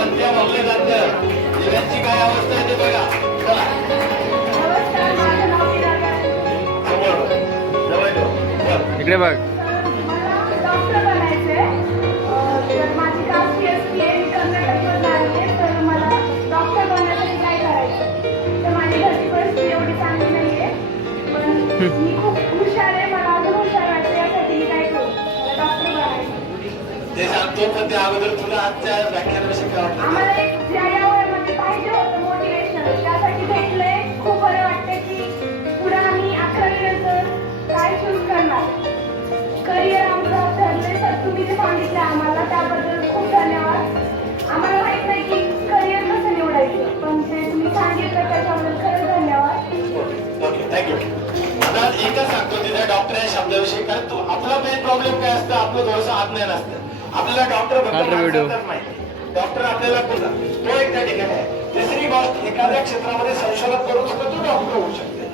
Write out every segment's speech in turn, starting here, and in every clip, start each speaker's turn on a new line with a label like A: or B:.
A: Chocolate आणलं दिव्यांची काय अवस्था आहे ते बघा. चला.
B: नमस्कार माझं
A: ते सांगतो पण त्या अगोदर तुला आजच्या व्याख्यानाविषयी काय वाटतं?
B: आम्हाला एक ज्या या वयामध्ये पाहिजे होतं मोटिवेशन त्यासाठी भेटलंय. खूप बरं वाटतं की पुढे आम्ही अकरावी नंतर काय चूज करणार. करिअर आमचं ठरलंय तर तुम्ही जे सांगितलं आम्हाला त्याबद्दल खूप धन्यवाद. आम्हाला माहीत नाही की करिअर कसं निवडायचं पण ते तुम्ही सांगितलं त्याच्याबद्दल खरंच धन्यवाद.
A: ओके थँक्यू आता एकच सांगतो तिथे डॉक्टर या शब्दाविषयी. कारण तू आपला मेन प्रॉब्लेम काय असतं? आपलं थोडंसं आज्ञान असतं. आपल्याला डॉक्टर. माहिती. डॉक्टर आपल्याला तो एक त्या ठिकाणी आहे. तिसरी गोष्ट एखाद्या क्षेत्रामध्ये संशोधन करून सुद्धा तू डॉक्टर होऊ शकते.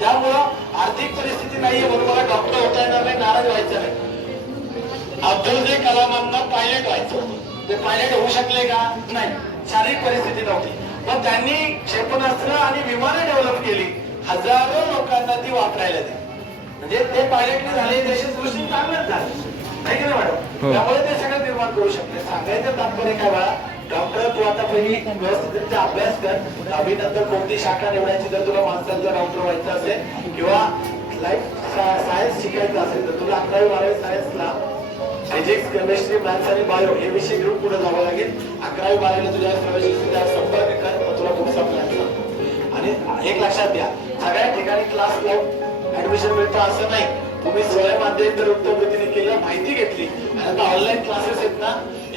A: त्यामुळं आर्थिक परिस्थिती नाहीये म्हणून मला डॉक्टर होता येणार नाही नाराज व्हायचं नाही. अब्दुल जे कलामांना पायलट व्हायचं होतं. ते पायलट होऊ शकले का? नाही. शारीरिक परिस्थिती नव्हती. पण त्यांनी क्षेपणास्त्र आणि विमानं डेव्हलप केली. हजारो लोकांना ती वापरायला दिली. म्हणजे ते पायलटने झाले देशात दृष्टी चांगलंच झालं. नाही नाही मॅडम?
C: हो.
A: त्यामुळे ते सगळं निर्माण करू शकले सांगायचं तात्पर्य काय बाळा? डॉक्टर तू आता पहिली व्यवस्थितरित्या अभ्यास कर. दहावी नंतर कोणती शाखा निवडायची? जर तुला माणसांचा डॉक्टर व्हायचं असेल किंवा लाईफ सायन्स शिकायचं असेल तर तुला अकरावी बारावी सायन्सला फिजिक्स केमिस्ट्री मॅथ्स आणि बायो हे विषय घेऊन पुढे जावं लागेल. अकरावी बारावीला तुझ्या प्रवेश असेल त्यावर संपर्क कर. तुला प्लॅन सांगतो आणि एक लक्षात घ्या सगळ्या ठिकाणी क्लास लावून ऍडमिशन मिळतं असं नाही. तुम्ही स्वयं माध्यमिक उत्तम रीतीने केलं माहिती घेतली आणि आता ऑनलाईन क्लासेस आहेत ना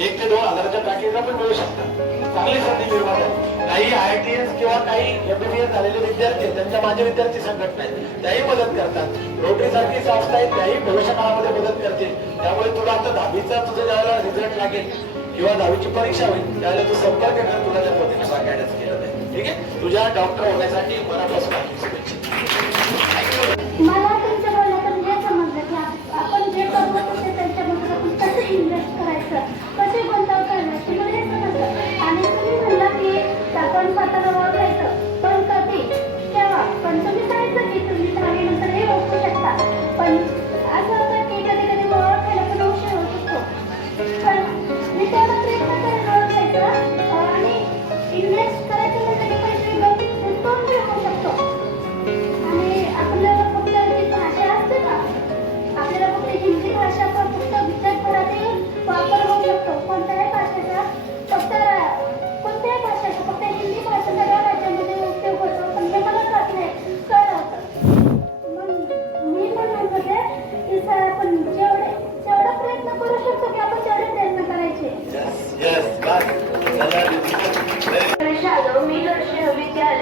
A: एक ते दोन हजाराच्या पॅकेजला पण मिळू शकतात. चांगली संधी निर्माण आहे काही आय टी एस किंवा काही एमबीबीएस झालेले विद्यार्थी आहेत, त्यांच्या माझे विद्यार्थी संघटना आहेत त्याही मदत करतात. रोटरी सारखी संस्था आहेत त्याही भविष्य काळामध्ये मदत करते. त्यामुळे तुला आता दहावीचा तुझा ज्यावेळेला रिझल्ट लागेल किंवा दहावीची परीक्षा होईल त्यावेळेला तू संपर्क कर तुला त्या पद्धतीने गायडन्स केलं नाही ठीक आहे? तुझ्या डॉक्टर होण्यासाठी मनापासून आपली शुभेच्छा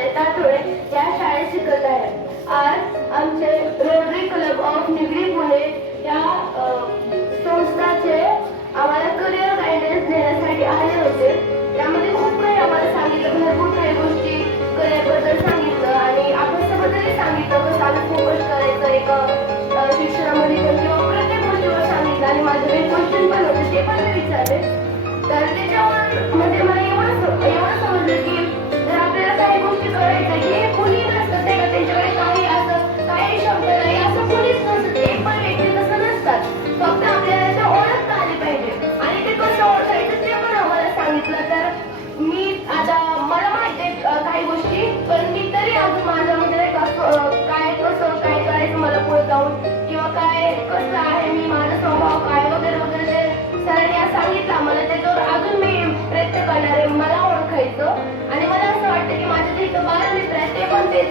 B: श्वेता तातोळे या शाळेत शिकत आहे. आज आमचे Rotary Club of Nigdi Pune या संस्थाचे आम्हाला करिअर गायडन्स देण्यासाठी आले होते. त्यामध्ये खूप काही आम्हाला सांगितलं भरपूर काही गोष्टी करिअरबद्दल सांगितलं आणि अभ्यासाबद्दलही सांगितलं. कसं आम्ही फोकस करायचं एक शिक्षणामध्ये किंवा प्रत्येक गोष्टीवर सांगितलं आणि माझे काही क्वेश्चन पण होते ते पण मी विचारले. तर त्याच्यावर म्हणजे मला एवढं एवढं समजलं की गोष्टी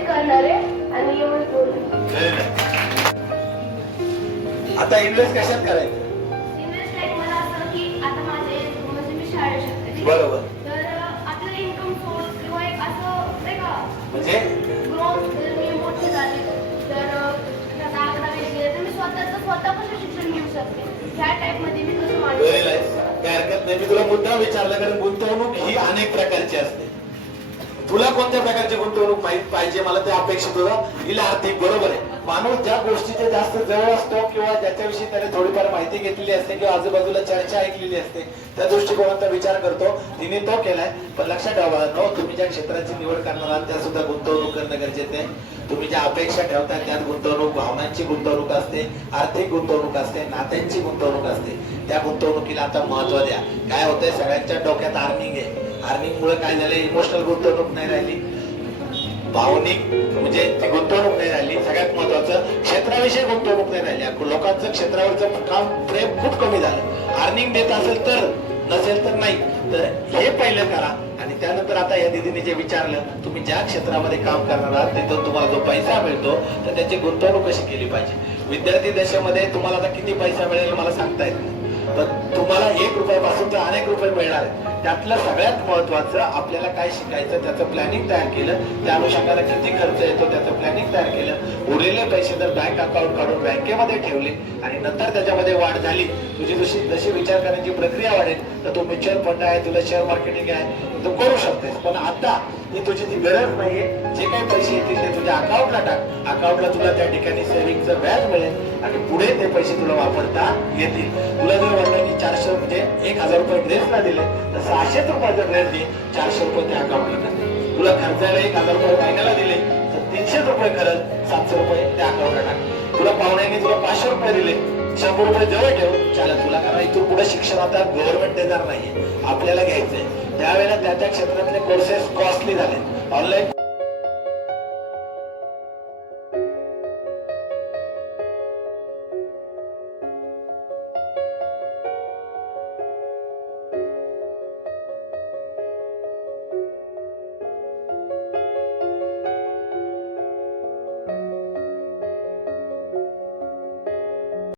B: करणार आहे आणि एवढंच
A: आता इन्व्हेस्ट कशात करायचं?
D: इन्व्हेस्ट लाईक मला असं की आता माझे म्हणजे मी शाळेत शिकते ठीक आहे?
A: बरोबर.
D: तर आपलं इन्कम सोर्स किंवा एक असं नाही का?
A: म्हणजे?
D: ग्रोथ जर मी मोठे झाले तर आता अकरावी गेले तर मी स्वतःचं स्वतः कसं शिक्षण घेऊ शकते? ह्या टाईपमध्ये मी कसं मांडू
A: व्हेरी
D: शकते?
A: नाईस काय हरकत नाही. मी तुला मुद्दा विचारला कारण गुंतवणूक ही अनेक प्रकारची असते. तुला कोणत्या प्रकारची गुंतवणूक पाहिजे? मला ते अपेक्षित होतं. हिला आर्थिक बरोबर आहे. माणूस ज्या गोष्टीचे जास्त जवळ असतो किंवा ज्याच्याविषयी त्याने थोडीफार माहिती घेतलेली असते किंवा आजूबाजूला चर्चा ऐकलेली असते त्या दृष्टिकोनाचा विचार करतो. तिने तो केलाय. पण लक्षात ठेवा नो तुम्ही ज्या क्षेत्राची निवड करणार आहात त्या सुद्धा गुंतवणूक करणं गरजेचं आहे. तुम्ही ज्या अपेक्षा ठेवताय त्यात गुंतवणूक भावनांची गुंतवणूक असते आर्थिक गुंतवणूक असते नात्यांची गुंतवणूक असते. त्या गुंतवणुकीला आता महत्त्व द्या. काय होतंय? सगळ्यांच्या डोक्यात आर्निंग आहे. आर्निंग मुळे काय झालं इमोशनल गुंतवणूक नाही राहिली. भावनिक म्हणजे ती गुंतवणूक नाही राहिली. सगळ्यात महत्वाचं क्षेत्राविषयी गुंतवणूक नाही राहिली. लोकांचं क्षेत्रावरचं काम प्रेम खूप कमी झालं. अर्निंग देत असेल तर नसेल तर नाही. तर हे पहिलं करा. आणि त्यानंतर आता या दिदीने जे विचारलं तुम्ही ज्या क्षेत्रामध्ये काम करणार आहात तिथून तुम्हाला जो पैसा मिळतो तर त्याची गुंतवणूक कशी केली पाहिजे? विद्यार्थी दशेमध्ये तुम्हाला आता किती पैसा मिळेल मला सांगता येत नाही. तुम्हाला एक रुपयापासून तर अनेक रुपये मिळणार आहे त्यातलं सगळ्यात महत्वाचं आपल्याला काय शिकायचं त्याचं प्लॅनिंग तयार केलं. त्या अनुषंगाने किती खर्च येतो त्याचं प्लॅनिंग तयार केलं. उरलेले पैसे जर बँक अकाउंट काढून बँकेमध्ये ठेवले आणि नंतर त्याच्यामध्ये वाढ झाली. तुझी जशी जशी विचार करण्याची प्रक्रिया वाढेल तर तू म्युच्युअल फंड आहे तुला शेअर मार्केटिंग आहे तू करू शकतेस. पण आता ही तुझी ती गरज नाहीये. जे काही पैसे येतील ते तुझ्या अकाउंटला टाक. अकाउंटला तुला त्या ठिकाणी सेव्हिंगचं व्याज मिळेल आणि पुढे ते पैसे तुला वापरता येतील. तुला जर म्हणलं की चारशे म्हणजे एक हजार रुपये ड्रेसला दिले तर सहाशेच रुपयाचा ड्रेस दे. चारशे रुपये त्या अकाउंटला टाक तुला खर्चायला एक हजार रुपये महिन्याला दिले तर तीनशे रुपये खरंच सातशे रुपये त्या अकाउंटला टाक. तुला पाहुण्याने तुला पाचशे रुपये दिले शंभर रुपये जवळ ठेव चालेल तुला कारण इथून पुढे शिक्षण आता गव्हर्नमेंट देणार नाहीये. आपल्याला घ्यायचंय. त्यावेळेला त्या त्या क्षेत्रातले कोर्सेस कॉस्टली झाले ऑनलाईन